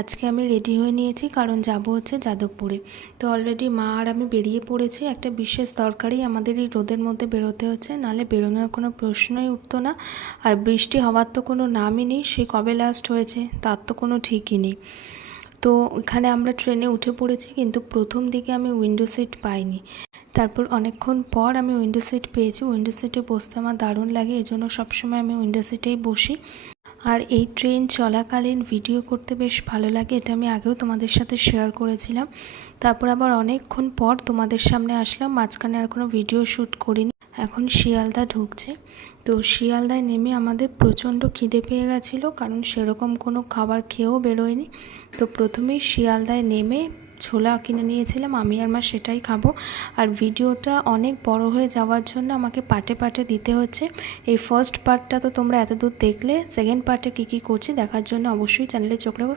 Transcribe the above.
আজকে আমি রেডি হয়ে নিয়েছি কারণ যাব হচ্ছে যাদবপুরে। তো অলরেডি মা আর আমি বেরিয়ে পড়েছি। একটা বিশেষ দরকারেই আমাদের এই রোদের মধ্যে বেরোতে হচ্ছে, নাহলে বেরোনোর কোনো প্রশ্নই উঠতো না। আর বৃষ্টি হওয়ার তো কোনো নামই নেই, সে কবে লাস্ট হয়েছে তার তো কোনো ঠিকই নেই। তো এখানে আমরা ট্রেনে উঠে পড়েছি, কিন্তু প্রথম দিকে আমি উইন্ডো সিট পাইনি। তারপর অনেকক্ষণ পর আমি উইন্ডো সিট পেয়েছি। উইন্ডো সিটে বসতে আমার দারুণ লাগে, এই জন্য সবসময় আমি উইন্ডো সিটেই বসি। আর এই ট্রেন চলাকালীন ভিডিও করতে বেশ ভালো লাগে, এটা আমি আগেও তোমাদের সাথে শেয়ার করেছিলাম। তারপর আবার অনেকক্ষণ পর তোমাদের সামনে আসলাম, মাঝখানে আর কোনো ভিডিও শ্যুট করিনি। এখন শিয়ালদা ঢুকছে। তো শিয়ালদায় নেমে আমাদের প্রচণ্ড খিদে পেয়ে গেছিলো, কারণ সেরকম কোনো খাবার খেয়েও বেরোয়নি। তো প্রথমেই শিয়ালদায় নেমে ছোলা কিনে নিয়েছিলাম, আমি আর মা সেটাই খাবো। আর ভিডিওটা অনেক বড় হয়ে যাওয়ার জন্য আমাকে পার্টে পার্টে দিতে হচ্ছে। এই ফার্স্ট পার্টটা তো তোমরা এতদূর দেখলে, সেকেন্ড পার্টে কী কী করছি দেখার জন্য অবশ্যই চ্যানেলে চোখ রাখো।